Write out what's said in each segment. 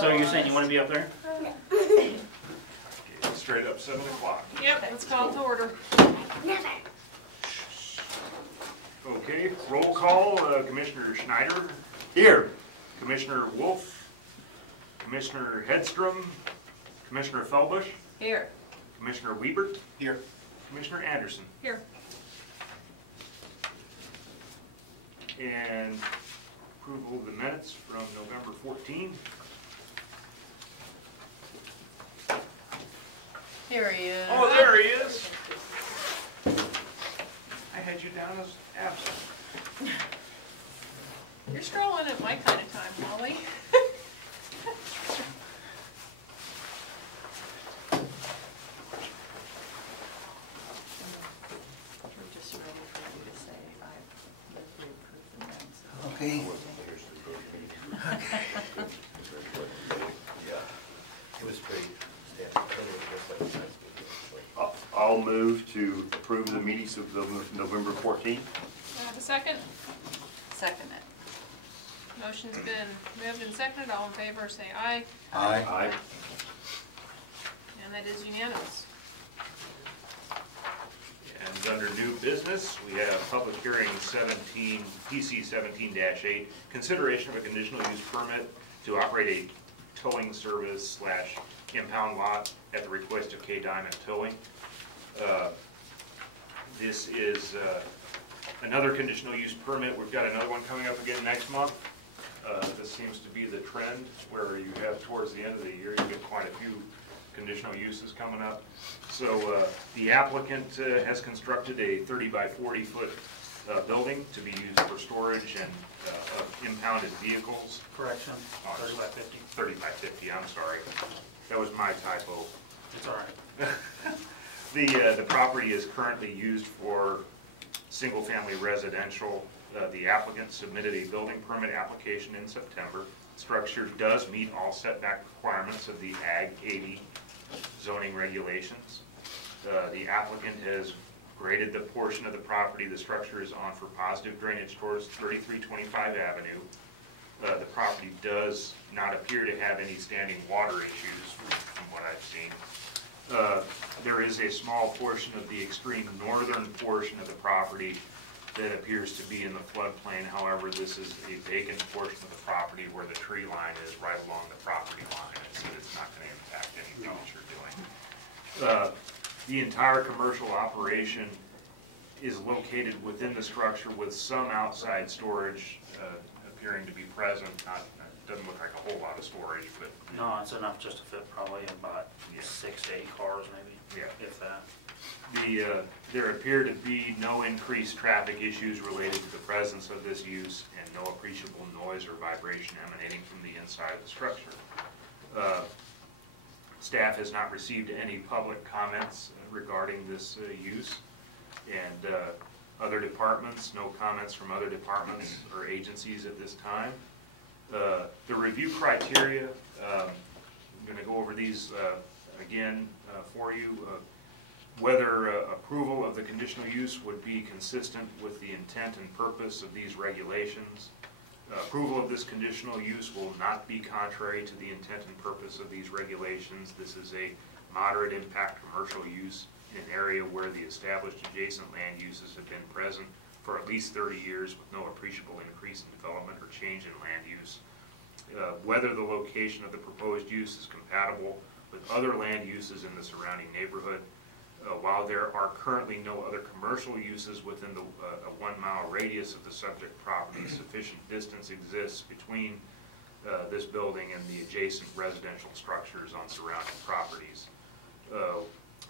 So you're saying you want to be up there? Okay, straight up 7 o'clock. Yep, let's call to order. Okay, roll call, Commissioner Schneider, Here. Commissioner Wolf, Commissioner Hedstrom, Commissioner Felbush, Here. Commissioner Wiebert, Here. Commissioner Anderson. Here. And approval of the minutes from November 14. Here he is. Oh, there he is. I had you down as absent. You're strolling at my kind of time, Molly. We're just ready for you to say, I approve the minutes. Okay. It was pretty, I'll move to approve the meetings of November 14th. Have a second? Second it. Motion's been moved and seconded. All in favor say aye. Aye. And that is unanimous. And under new business, we have public hearing PC 17-8, consideration of a conditional use permit to operate a towing service / impound lot at the request of K Diamond Towing. This is another conditional use permit. We've got another one coming up again next month. This seems to be the trend where you have towards the end of the year, you get quite a few conditional uses coming up. So the applicant has constructed a 30 by 40 foot building to be used for storage and of impounded vehicles. Correction, 30 by 50. 30 by 50, I'm sorry. That was my typo. It's all right. The property is currently used for single-family residential. The applicant submitted a building permit application in September. Structure does meet all setback requirements of the Ag 80 zoning regulations. The applicant has graded the portion of the property the structure is on for positive drainage towards 3325 Avenue. The property does not appear to have any standing water issues from what I've seen. There is a small portion of the extreme northern portion of the property that appears to be in the floodplain. However, this is a vacant portion of the property where the tree line is right along the property line, so it's not going to impact anything that you're doing. The entire commercial operation is located within the structure with some outside storage appearing to be present. Doesn't look like a whole lot of storage, but No, it's enough just to fit probably about 6 to 8 cars maybe, if that. There appear to be no increased traffic issues related to the presence of this use and no appreciable noise or vibration emanating from the inside of the structure. Staff has not received any public comments regarding this use, and other departments, no comments from other departments or agencies at this time. The review criteria, I'm going to go over these again for you. Whether approval of the conditional use would be consistent with the intent and purpose of these regulations. Approval of this conditional use will not be contrary to the intent and purpose of these regulations. This is a moderate impact commercial use in an area where the established adjacent land uses have been present for at least 30 years with no appreciable increase in development or change in land use. Whether the location of the proposed use is compatible with other land uses in the surrounding neighborhood. While there are currently no other commercial uses within the a 1 mile radius of the subject property, sufficient distance exists between this building and the adjacent residential structures on surrounding properties.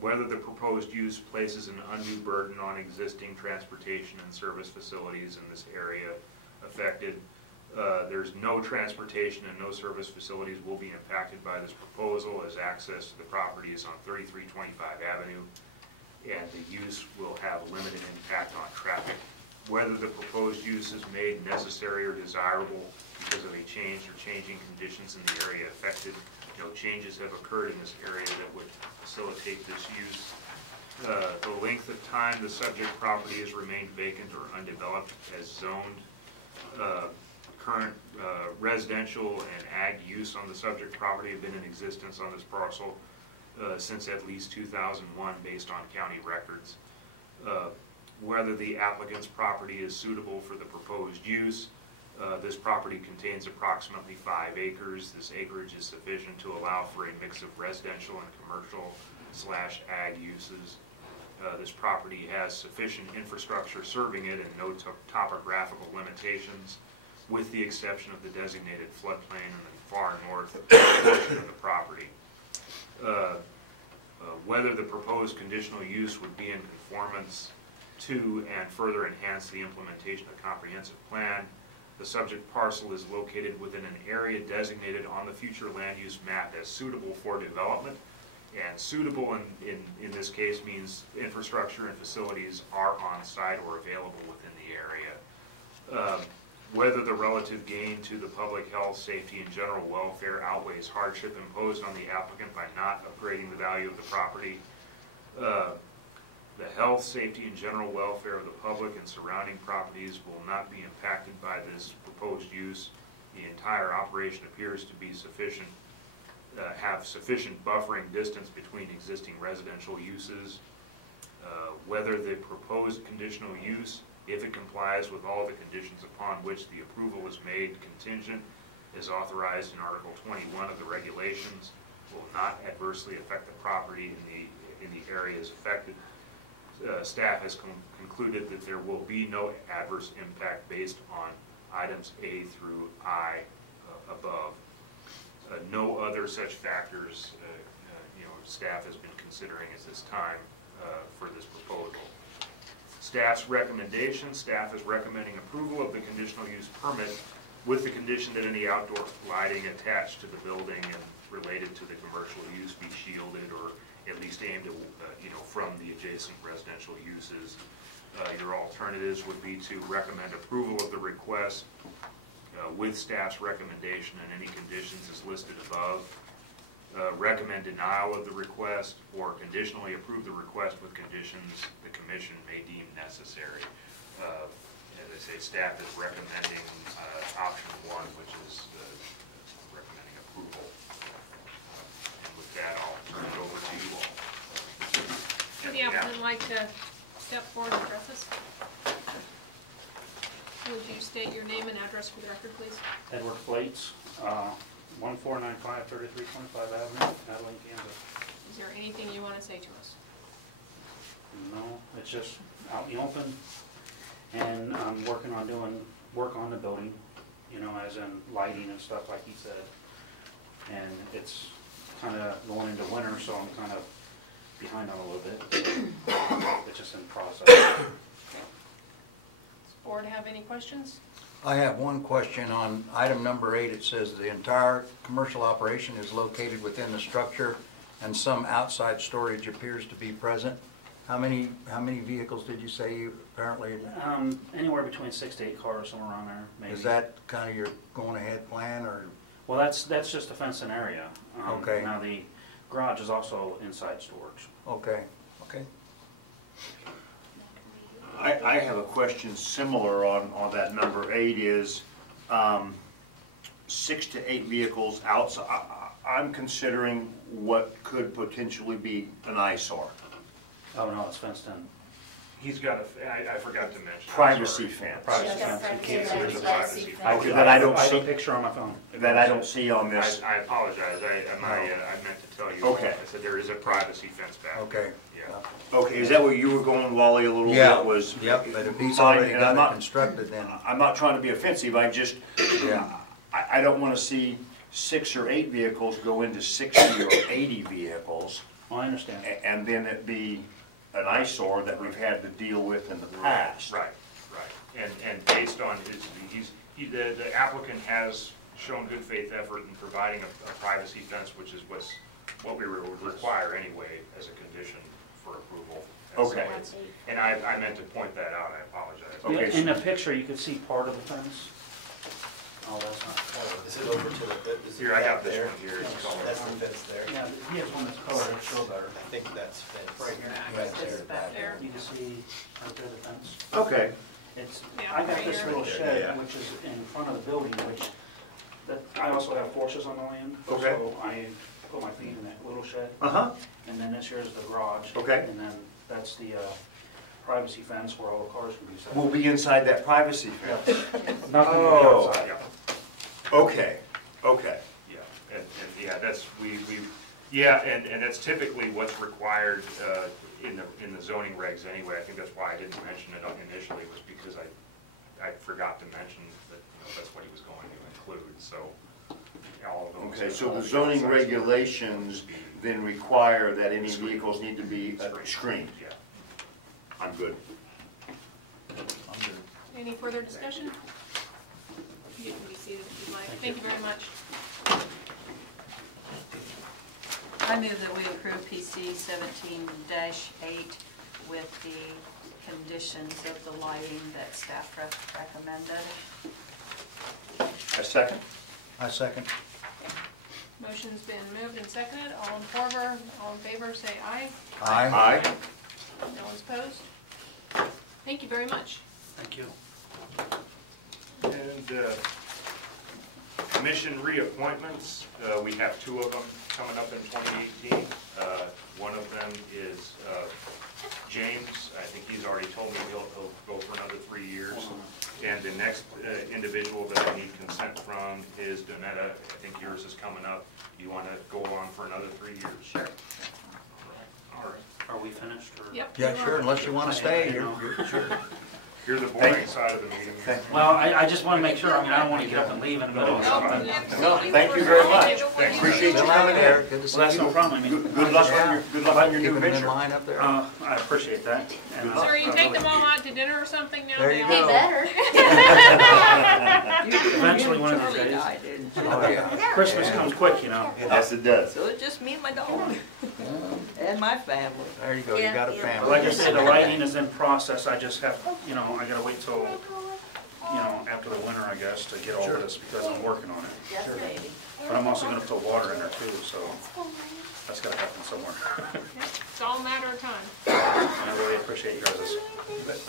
Whether the proposed use places an undue burden on existing transportation and service facilities in this area affected. There's no transportation and no service facilities will be impacted by this proposal, as access to the property is on 3325 Avenue, and the use will have limited impact on traffic. Whether the proposed use is made necessary or desirable because of a change or changing conditions in the area affected, no changes have occurred in this area that would facilitate this use. The length of time the subject property has remained vacant or undeveloped as zoned. current residential and ag use on the subject property have been in existence on this parcel since at least 2001 based on county records. Whether the applicant's property is suitable for the proposed use. This property contains approximately 5 acres. This acreage is sufficient to allow for a mix of residential and commercial / ag uses. This property has sufficient infrastructure serving it and no topographical limitations, with the exception of the designated floodplain in the far north portion of the property. Whether the proposed conditional use would be in conformance to and further enhance the implementation of the comprehensive plan. The subject parcel is located within an area designated on the future land use map as suitable for development. And suitable in this case means infrastructure and facilities are on site or available within the area. Whether the relative gain to the public health, safety, and general welfare outweighs hardship imposed on the applicant by not upgrading the value of the property. The health, safety, and general welfare of the public and surrounding properties will not be impacted by this proposed use. The entire operation appears to be sufficient, have sufficient buffering distance between existing residential uses. Whether the proposed conditional use, if it complies with all the conditions upon which the approval is made contingent, is authorized in Article 21 of the regulations, will not adversely affect the property in the areas affected. Staff has concluded that there will be no adverse impact based on items A through I above. No other such factors, staff has been considering at this time for this proposal. Staff's recommendation: staff is recommending approval of the conditional use permit with the condition that any outdoor lighting attached to the building and related to the commercial use be shielded or at least aimed at, from the adjacent residential uses. Your alternatives would be to recommend approval of the request with staff's recommendation and any conditions as listed above, recommend denial of the request, or conditionally approve the request with conditions the commission may deem necessary. As I say, staff is recommending option 1, which is recommending approval. And with that, I'll turn it over to you all. Would the applicant like to step forward and address us? Would you state your name and address for the record, please? Edward Flates, 1495 3325 Avenue, Abilene, Kansas. Is there anything you want to say to us? No, it's just out in the open, and I'm working on doing work on the building, as in lighting and stuff like he said. And it's kind of going into winter, so I'm kind of behind on a little bit. It's just in process. Does the board have any questions? I have one question on item number 8. It says the entire commercial operation is located within the structure and some outside storage appears to be present. How many vehicles did you say you apparently? Anywhere between 6 to 8 cars, somewhere around there, maybe. Is that kind of your going ahead plan, or? Well, that's just a fenced-in area. Okay. Now the garage is also inside storage. Okay, okay. I have a question similar on that number 8 is 6 to 8 vehicles outside. I'm considering what could potentially be an eyesore. Oh no, it's fenced in. He's got I forgot to mention. Privacy fence. Privacy fence. You can't see There's a privacy fence. Okay, that I don't I have see. a picture on my phone. That I don't see on this. I apologize. I meant to tell you. Okay. I said there is a privacy fence back there. Okay. Yeah. Okay, is that where you were going, Wally, a little Yeah. bit? Was Yep, but if he's fine, already and got I'm it not- constructed, then, I'm not trying to be offensive, yeah. I don't want to see 6 or 8 vehicles go into 60 or 80 vehicles, Well, I understand. and then it be an eyesore that we've had to deal with in the past. Right. And based on the applicant has shown good faith effort in providing a privacy fence, which is what we would require anyway as a condition for approval. And so Okay. And I meant to point that out. I apologize. Okay, In the picture, you could see part of the fence. Oh, that's not colored. Is it over to the, is it Here, I got back this there? one here. It's colored. That's the fence there. Yeah, he has one that's colored, it'll show better. I think that's fence. Right here. Right This there. back there. You can see right there the fence. Okay, It's, Yeah, I got right this here. little shed, Yeah. which is in front of the building, which, I also have horses on the land. Okay. So I put my feet in that little shed, Uh-huh, and then this here is the garage. Okay. And then that's the privacy fence where all the cars can be set. we'll be inside that privacy fence. Nothing Oh. outside. Yeah. Okay, okay. Yeah, and yeah, that's, yeah, and that's typically what's required in the zoning regs anyway. I think that's why I didn't mention it initially, was because I forgot to mention that, that's what he was going to include, so all of those. Okay, so the zoning regulations then require that any vehicles need to be screened. Yeah. I'm good. Any further discussion? You can be seated if you'd like. Thank you very much. I move that we approve PC 17-8 with the conditions of the lighting that staff recommended. A second? I second. Motion's been moved and seconded. All in favor, say aye. Aye. Aye. No one's opposed. Thank you very much. Thank you. And commission reappointments, we have two of them coming up in 2018. One of them is James. I think he's already told me he'll go for another 3 years. And the next individual that I need consent from is Donetta. I think yours is coming up. You want to go on for another 3 years? Sure. All right. Are we finished, or? Yep. Yeah, you sure, are. unless you want to stay. You know. You're the boring side of the meeting. Well, I just want to make sure, I mean, I don't want to get up and leave in the middle of something. No, thank you very much. Thanks. Appreciate you Bill, I'm coming there. in. Good to see Well, that's no you. problem, I mean. Good luck on your new Keeping them in venture. line up there. I appreciate that. And, Sir, you take them all out to dinner or something now? There you They all- go. Eventually, one of those Charlie days. died, didn't Oh, yeah. Christmas comes quick, you know. Yes, it does. So it's just me and my dog and my family. There you go, you got a But family. like I said, the lighting is in process, I just have, you know, I gotta wait till, you know, after the winter, I guess, to get all this, because I'm working on it. Yes, baby. But I'm also gonna put water in there too, so that's gotta happen somewhere. It's all a matter of time. And I really appreciate you guys'.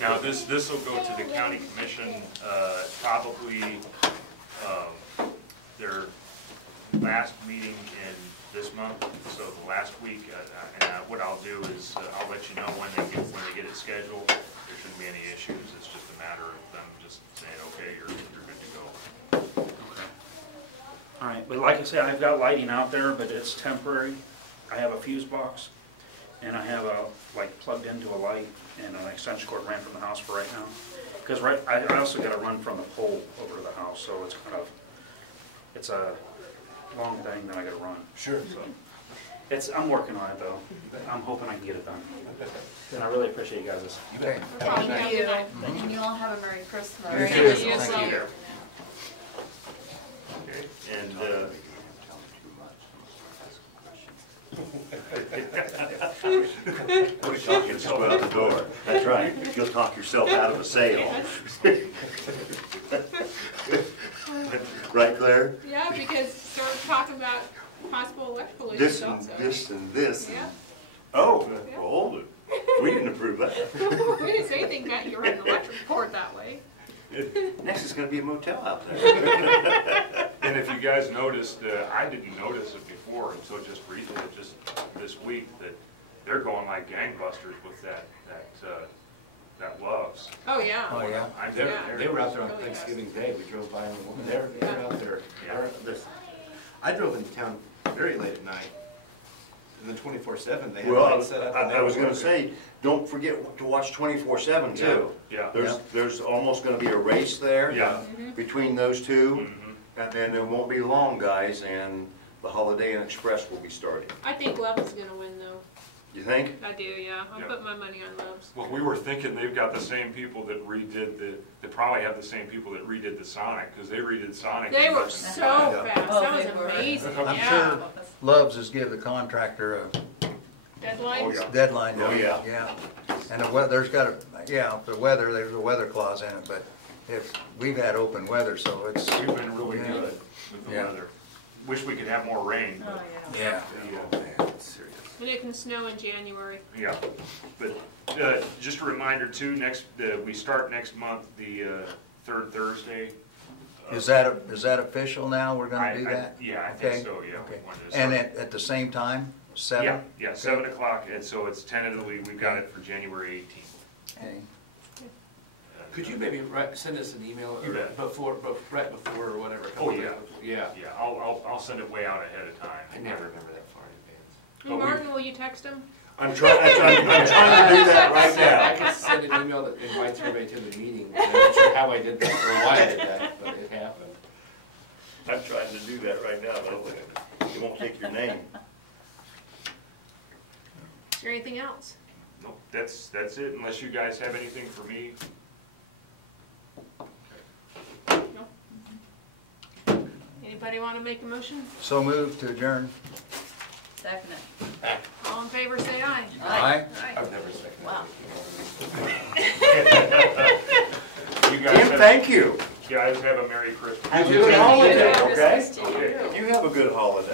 Now, this will go to the county commission, probably, their last meeting in this month, so the last week, and what I'll do is, I'll let you know when they get it scheduled. There shouldn't be any issues, it's just a matter of them just saying, okay, you're good to go. Okay. All right, but like I said, I've got lighting out there, but it's temporary. I have a fuse box, and I have like plugged into a light, and an extension cord ran from the house for right now. Because I also gotta run from the pole over to the house, so it's kind of, it's a long thing that I gotta run. Sure. So, I'm working on it though. I'm hoping I can get it done. And I really appreciate you guys. Okay. Thank you. And you all have a Merry Christmas. Merry too. Christmas. Yes, Thank well, Okay, and, Quit talking yourself out the door. That's right. You'll talk yourself out of a sale. Right, Claire? Yeah, because start talking about possible electrical issues This and also. this and this. Yeah. Oh, well, hold it. We didn't approve that. We didn't say anything about you running an electric cord that way. Next is gonna be a motel out there. and if you guys noticed, I didn't notice it before until just recently, just this week, that they're going like gangbusters with that Loves. Oh, yeah. Oh, yeah. They were out there on Really fast. Thanksgiving Day, we drove by them, they're out there. Yeah. I drove into town very late at night, and then 24/7, they had Well, lights set up. I was gonna say, don't forget to watch 24/7 too. Yeah. There's almost gonna be a race there. Yeah. Between those two, Mhm. and then it won't be long, guys, and the Holiday Inn Express will be starting. I think Love is gonna win, though. You think? I do, yeah. I'll Yeah. put my money on Love's. Well, we were thinking they've got the same people that redid they probably have the same people that redid the Sonic, because they redid Sonic. They in were less so than 5 fast. Oh, That was they were. amazing, I'm yeah. sure Love's is give the contractor a Deadline? Oh, yeah. deadline. Oh, yeah. Yeah. And the weather, there's got the weather, there's a weather clause in it, but if, we've had open weather, so it's, We've been really Yeah. good with the Yeah. weather. Wish we could have more rain, but Oh, yeah. yeah. the, That's serious. And it can snow in January. Yeah, but just a reminder too, we start next month, the third Thursday. Is that official now? We're gonna do I- that? Yeah, I Okay, think so, yeah. okay. When it And starts. at the same time, 7? Yeah, 7 o'clock, and so it's tentatively, we've got it for January 18th. Okay. Could you maybe send us an email You bet. right before or whatever? a Oh, couple yeah. days before? Yeah. Yeah, I'll send it way out ahead of time. I never remember that far in advance. Hey, Martin, will you text him? I'm trying to do that right now. I could send an email that invites everybody to the meeting. I'm not sure how I did that or why I did that, but it happened. I'm trying to do that right now, but it won't take your name. Is there anything else? Nope, that's it, unless you guys have anything for me. Anybody want to make a motion? So moved to adjourn. Second it. All in favor, say aye. Aye. I've never seconded. Wow. You guys Tim, have, thank you. you guys have a Merry Christmas. Have a good holiday, Merry okay? Christmas to you. You have a good holiday.